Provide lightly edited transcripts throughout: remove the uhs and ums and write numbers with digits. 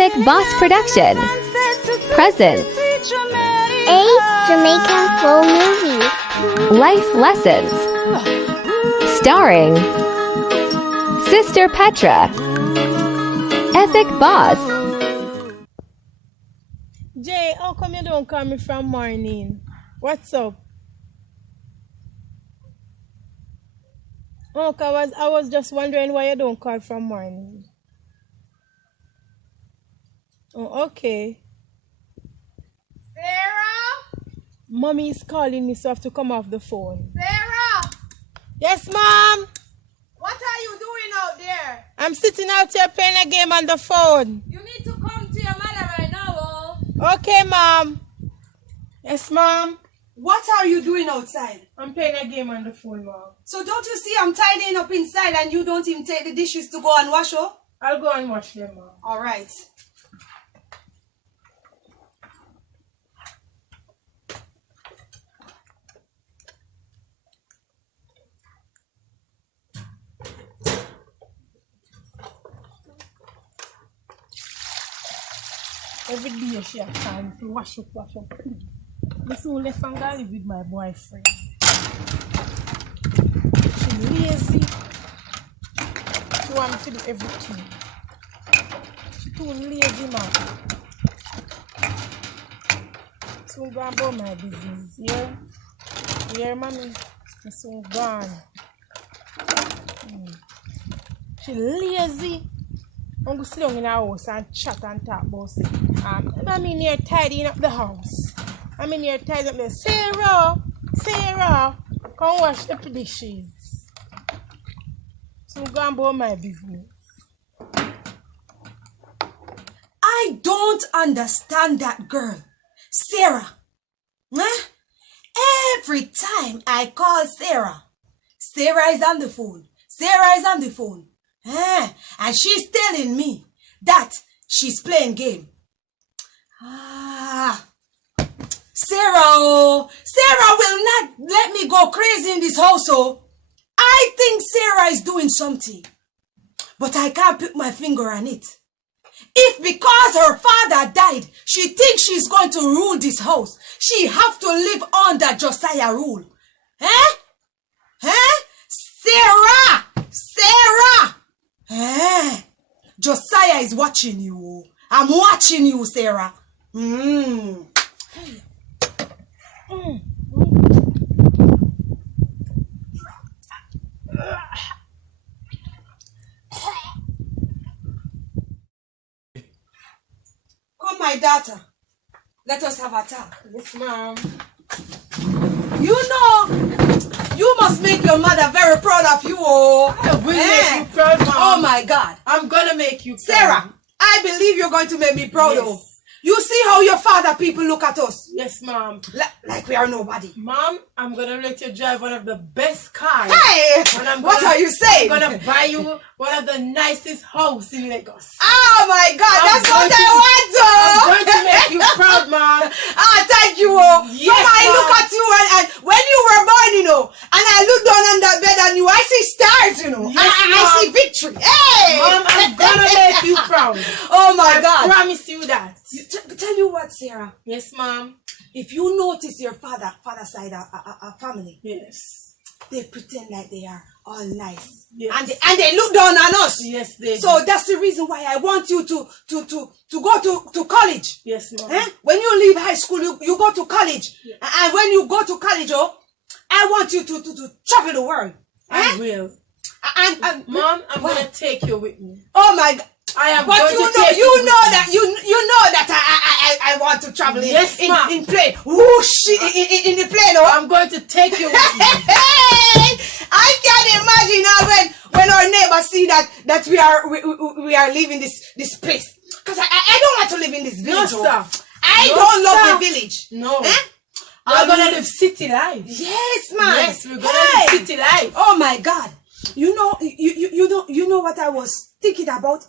Epic Boss Production presents A Jamaican Movie. Life Lessons starring Sister Petra. Epic Boss. Jay, how come you don't call me from morning? What's up? Oh, I was just wondering why you don't call from morning. Oh, okay. Sarah? Mommy is calling me, so I have to come off the phone. Sarah? Yes, Mom? What are you doing out there? I'm sitting out here playing a game on the phone. You need to come to your mother right now, oh. Okay, Mom. Yes, Mom? What are you doing outside? I'm playing a game on the phone, Mom. So don't you see I'm tidying up inside and you don't even take the dishes to go and wash, oh? I'll go and wash them, Mom. All right. Every day she has time to wash up. This whole left and go live with my boyfriend. She lazy. She wants to do everything. She too lazy, man. So go about my business, yeah? Yeah, mommy? It's so gone. She lazy. I'm going to sit down in the house and chat and talk about it. I'm in here tidying up the house. I'm in here tidying up the Sarah, come wash the dishes. So I'm going about my business. I don't understand that girl. Sarah. Huh? Every time I call Sarah, Sarah is on the phone. Sarah is on the phone. And she's telling me that she's playing game. Sarah will not let me go crazy in this house. Oh, I think Sarah is doing something, but I can't put my finger on it. If because her father died, she thinks she's going to rule this house, she have to live under Josiah rule. Sarah! Josiah is watching you. I'm watching you, Sarah. Come, my daughter. Let us have a talk. Yes, Mom. You must make your mother very proud of you, oh. I will make you proud, Mom. Oh, my God. I'm going to make you proud. Sarah, I believe you're going to make me proud, Yes. oh. You see how your father people look at us? Yes, Mom. Like we are nobody. Mom, I'm going to let you drive one of the best cars. Hey, what are you saying? I'm going to buy you one of the nicest houses in Lagos. Oh my God, that's what I want, oh. I'm going to make you proud, Mom. Thank you, oh. Yes, so I Mom. look at you and when you were born, and I look down on that bed and I see stars, Yes, I see victory. Hey! Mom, I'm going to make you proud. Oh my God. I promise you that. Tell you what, Sarah. Yes, Mom. If you notice your father side family, Yes. they pretend like they are all nice. Yes. And they look down on us. Yes, they So do. that's the reason why I want you to go to college. Yes, Mom. When you leave high school, you go to college. Yes. And when you go to college, I want you to travel the world. I will. And Mom, I'm going to take you with me. oh my God. I am But going you to know, take you know that I want to travel Yes, Mom. in plane. Whoosh, in the plane. Oh. I'm going to take you with me. Hey, I can imagine now when our neighbors see that we are leaving this place. Because I don't want to live in this village. No, sir. I No, don't love sir. the village. No. We're going to live city life. Yes, man. Yes, we're going to live city life. Oh my God. You know what I was thinking about?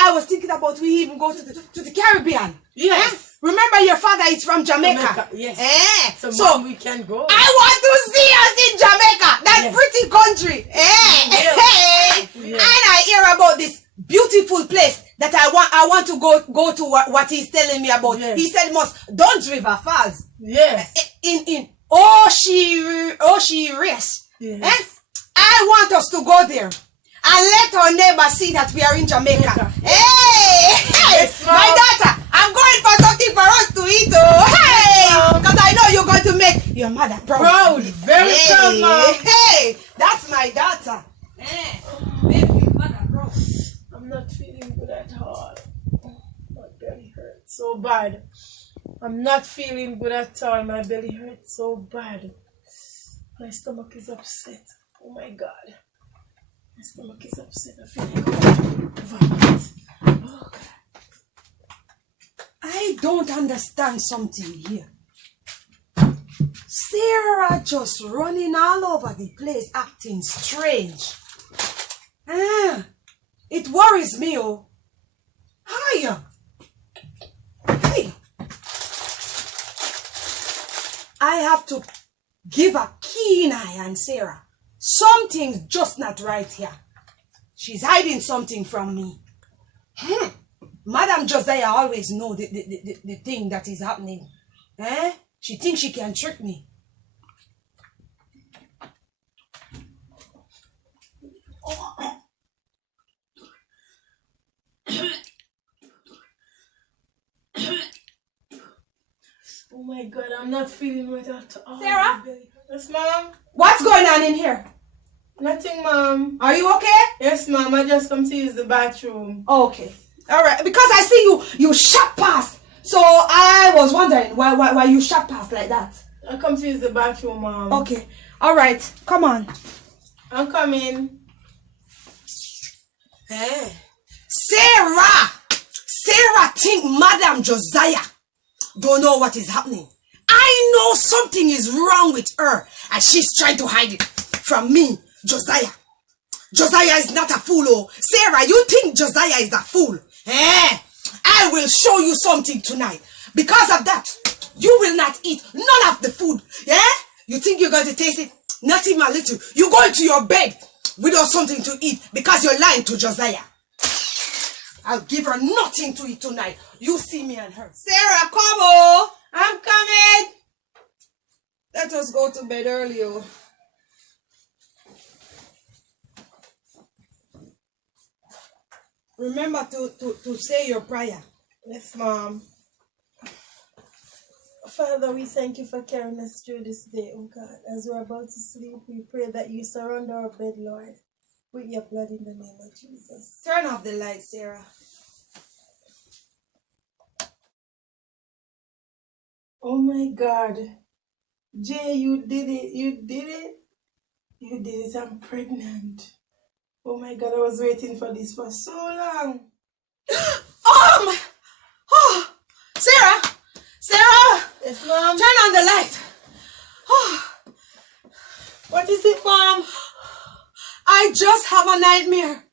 I was thinking about we even go to the Caribbean. Yes. Remember your father is from Jamaica. Yes. So So we can go. I want to see us in Jamaica, that Yes. pretty country. Yes. And I hear about this beautiful place that I want to go to what he's telling me about. Yes. He said don't River Falls. Yes. In Oshi Race. Yes. Eh? I want us to go there and let our neighbor see that we are in Jamaica. Hey, Yes, my daughter, I'm going for something for us to eat. Oh, hey, because I know you're going to make your mother proud. Proud, very proud, Mom. Hey, that's my daughter. Hey, make your mother proud. I'm not feeling good at all. My belly hurts so bad. I'm not feeling good at all. My belly hurts so bad. My stomach is upset. Oh my God. My stomach is upset. I feel like vomit. Oh God. I don't understand something here. Sarah just running all over the place, acting strange. It worries me, oh. Hiya. Hey. I have to give a keen eye on Sarah. Something's just not right here. She's hiding something from me. Madam Josiah always know the thing that is happening. She thinks she can trick me. Oh my God, I'm not feeling well at all. Sarah? Yes, Mom. What's going on in here? Nothing, Mom. Are you okay? Yes, Mom. I just come to use the bathroom. Okay. All right. Because I see you shot past. So I was wondering why you shot past like that. I come to use the bathroom, Mom. Okay. All right. Come on. I'm coming. Hey. Sarah think Madam Josiah don't know what is happening. I know something is wrong with her and she's trying to hide it from me, Josiah. Josiah is not a fool, oh. Sarah, you think Josiah is a fool? I will show you something tonight. Because of that, you will not eat none of the food. You think you're going to taste it? Not even a little. You go into your bed without something to eat because you're lying to Josiah. I'll give her nothing to eat tonight. You see me and her. Sarah, come on. I'm coming. Let us go to bed early, oh. Remember to say your prayer. Yes, Mom. Father, we thank you for carrying us through this day, oh God. As we're about to sleep, we pray that you surround our bed, Lord, with your blood in the name of Jesus. Turn off the light, Sarah. Oh my God. Jay, you did it. You did it. You did it. I'm pregnant. Oh my God, I was waiting for this for so long. Sarah! Sarah! Yes, Mom? Turn on the light. What is it, Mom? I just have a nightmare.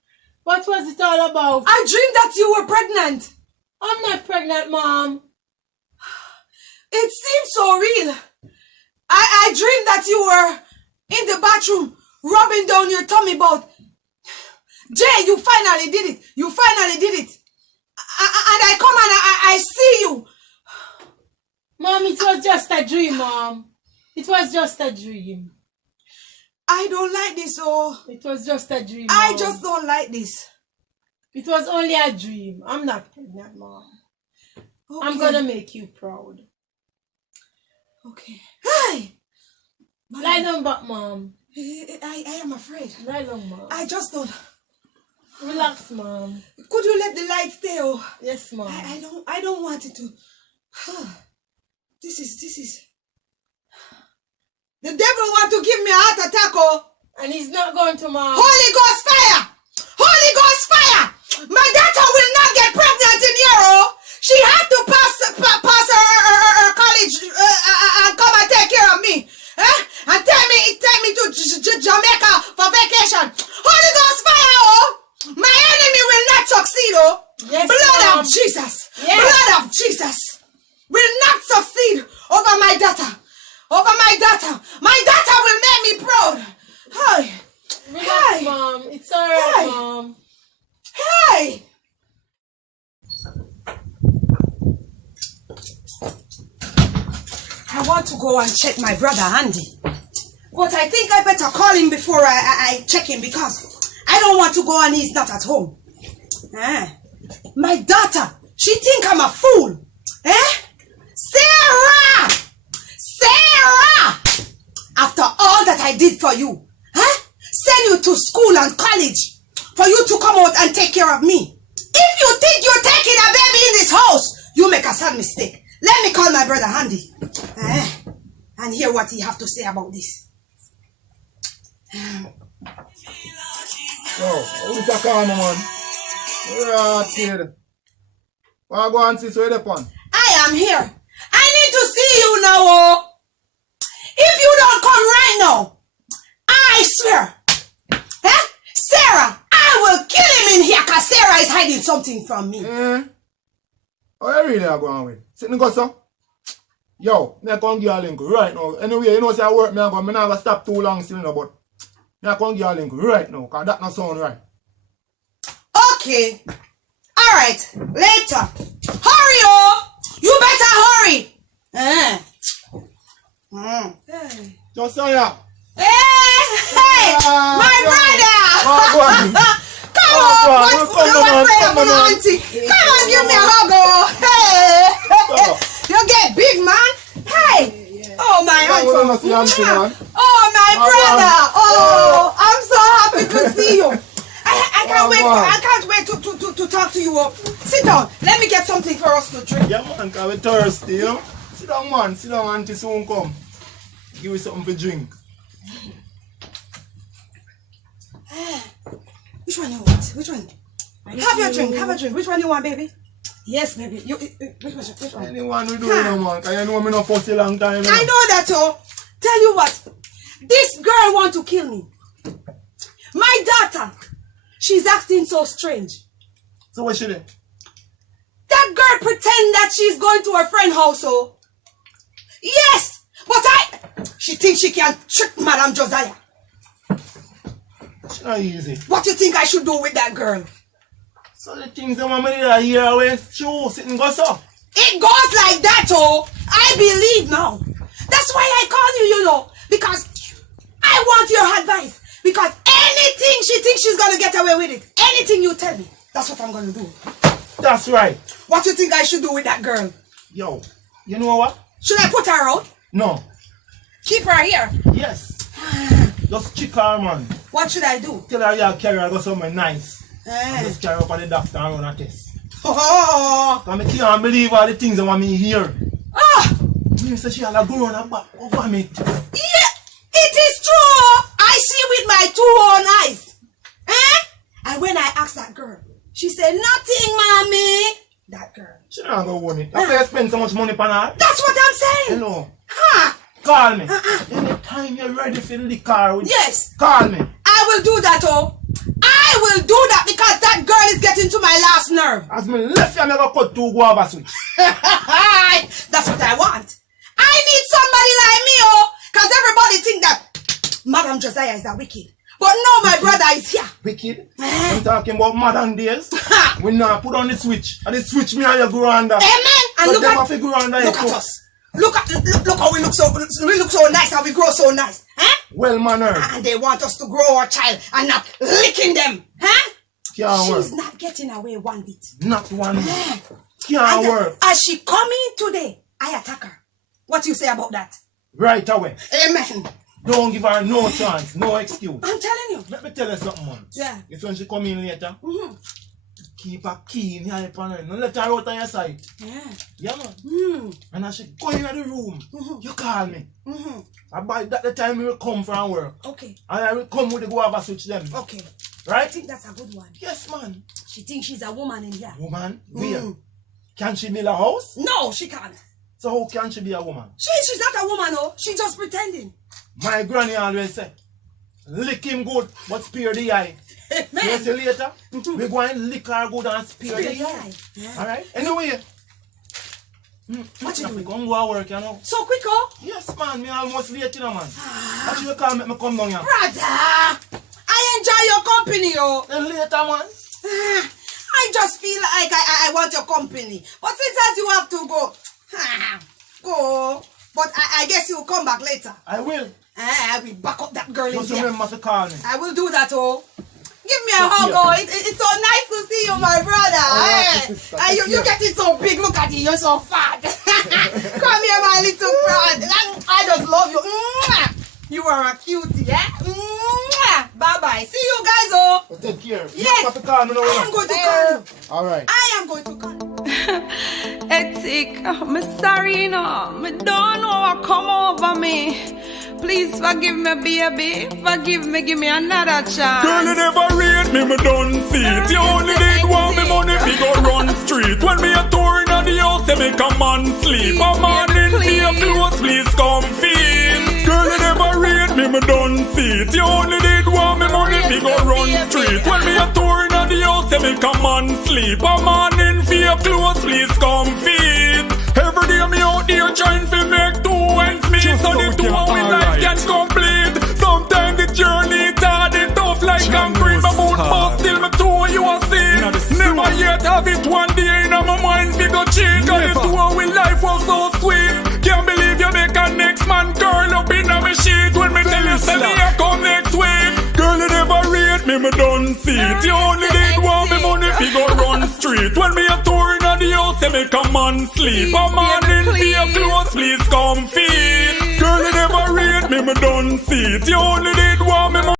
What was it all about? I dreamed that you were pregnant. I'm not pregnant, Mom. It seems so real. I dreamed that you were in the bathroom rubbing down your tummy belt. Jay, you finally did it. You finally did it. And I come and I see you. Mom, it was just a dream, Mom. It was just a dream. I don't like this, oh. It was just a dream, I Mom. just don't like this. It was only a dream. I'm not pregnant, Mom. Okay. I'm gonna make you proud. Okay. Hey! Lie down back, Mom. I am afraid. Lie down, Mom. I just don't. Relax, Mom. Could you let the light stay, oh? Yes, Mom. I don't want it to. This is. The devil want to give me a heart attack, oh. And he's not going to, Mom. Holy Ghost fire! Holy Ghost fire! My daughter will not get pregnant in here, oh. She had to pass her college and come and take care of me. And take me to Jamaica for vacation. Holy Ghost fire, oh. My enemy will not succeed, oh. Yes, Blood Mom. of Jesus. Yes. Blood of Jesus will not succeed over my daughter. Over my daughter. My daughter will make me proud. Hi. Relax, Mom. It's alright. want to go and check my brother Andy. But I think I better call him before I check him because I don't want to go and he's not at home. My daughter, she think I'm a fool. Sarah! Sarah! After all that I did for you, send you to school and college for you to come out and take care of me. If you think you're taking a baby in this house, you make a sad mistake. Let me call my brother Andy and hear what he have to say about this. Yo, who's a calm man? Right here. What go on, sis, where the pon? I am here. I need to see you now. Oh. If you don't come right now, I swear, Sarah, I will kill him in here because Sarah is hiding something from me. Oh, you really are going with? Sitting go so? Yo, me come give you a link right now. Anyway, you know say I work me and go, me not gonna stop too long still, but me come give you a link right now, because that not sound right. Okay. Alright, later. Hurry, oh! You better hurry! Just say ya. Hey! My brother! Come on! Auntie? Come on, give me a hug, oh! Hey! You get big, man! Hey! Oh, my auntie! Oh, my brother! Oh, I'm so happy to see you! I can't wait to talk to you. Sit down. Let me get something for us to drink. Yeah, man, because we're thirsty, you know? Sit down, man. Sit down, auntie soon come. Give you something to drink. Which one you want? Which one? Have your drink. Have a drink. Which one you want, baby? Yes, baby. Which one? Anyone we do it, man. Because you know me not fussy long time. I know that, oh. Tell you what. This girl want to kill me. My daughter. She's acting so strange. So what she do? That girl pretend that she's going to her friend's house, oh. Yes, but she thinks she can trick Madam Josiah. It's not easy. What do you think I should do with that girl? So the things that mama did a year away, true, sitting go so. It goes like that, oh. I believe now. That's why I call you, you know, because I want your advice. Because anything she thinks she's gonna get away with it, anything you tell me, that's what I'm gonna do. That's right. What do you think I should do with that girl? Yo, you know what? Should I put her out? No. Keep her here? Yes. Just chick her, man. What should I do? Tell her you carry her go somewhere nice. Just carry her up at the doctor and run a test. Oh. Because I can't believe all the things that want me hear. Ah! Me say she had a go on her back over me. Yeah, it is true. I see with my 2 own eyes. And when I asked that girl, she said, nothing, mommy. That girl. She not gonna want it. That's why I spend so much money on her. That's what I'm saying. Hello. Huh? Call me. Anytime you're ready for the car. Yes. Call me. I will do that, oh. I will do that because that girl is getting to my last nerve. As me left you, I'm gonna cut 2 guava switch. That's what I want. I need somebody like me, oh. Because everybody think that Madam Josiah is a wicked. But no, my brother is here. Wicked? I'm talking about modern days. We now put on the switch. And the switch me and you go under. Amen. And look at us. Look how we look so nice and we grow so nice. Well mannered. And they want us to grow our child and not licking them. She's not getting away one bit. Not one bit. Can't work. As she come in today, I attack her. What do you say about that? Right away. Amen. Don't give her no chance, no excuse. I'm telling you. Let me tell you something, man. Yeah. It's when she come in later. Keep her key in your eye on her. Don't let her out on your side. Yeah, man. And as she go in the room, you call me. And by that the time we will come from work. Okay. And I will come with the guava switch them. Okay. Right? I think that's a good one. Yes, man. She thinks she's a woman in here. Woman? Where? Can she build a house? No, she can't. So how can she be a woman? She's not a woman, oh. She's just pretending. My granny always say, lick him good, but spare the eye. Man. You see later, we go and lick her good and spare the eye. Yeah. Alright? Anyway. What you doing? Come go to work, you know. So quick, oh? Yes, man. Me almost late, you know, man. What you call me come down here? Brother, I enjoy your company, oh. Then later, man. I just feel like I want your company. But since as you have to go, go. But I guess you'll come back later. I will. I will back up that girl in Just there. remember to call me. I will do that, oh. Give me a hug, oh. It's so nice to see you, my brother. You getting so big. Look at you. You're so fat. Come here, my little friend. I just love you. Mwah. You are a cutie, yeah? Mwah. Bye-bye. See you guys, oh. Take care. Yes. You have to call me now. I am going to call you. All right. I am going to call you. Hectic, I'm sorry, you know. Me don't know what come over me. Please forgive me, baby. Forgive me, give me another chance. Girl, you never rate me, me done see it. You only did want me money, me go run street. When me a tour in the house, they make a man sleep. A man in your clothes, please come feel. Girl, you never rate me, me done see it. You only did want me money, me go run street. When me a tour in the house, they make a man sleep. A man in your clothes, please come feel. Every day me out there trying to make 2 ends meet. So the 2 with life can complete. Sometimes the journey is hard and tough like concrete. My boot bust till me 2 you are seen. Never yet have it one day in my mind figure cheat. Cause the 2 with life was so sweet. Can't believe you make a next man curl up in a me sheet. When me tell you say me a come next week. Girl, you never rate me, me done see it. You only did want me money figure run street. When me a tour in the house, they make a man sleep. A man in your clothes, please come feed. Girl, you never rate me, me done see it. You only did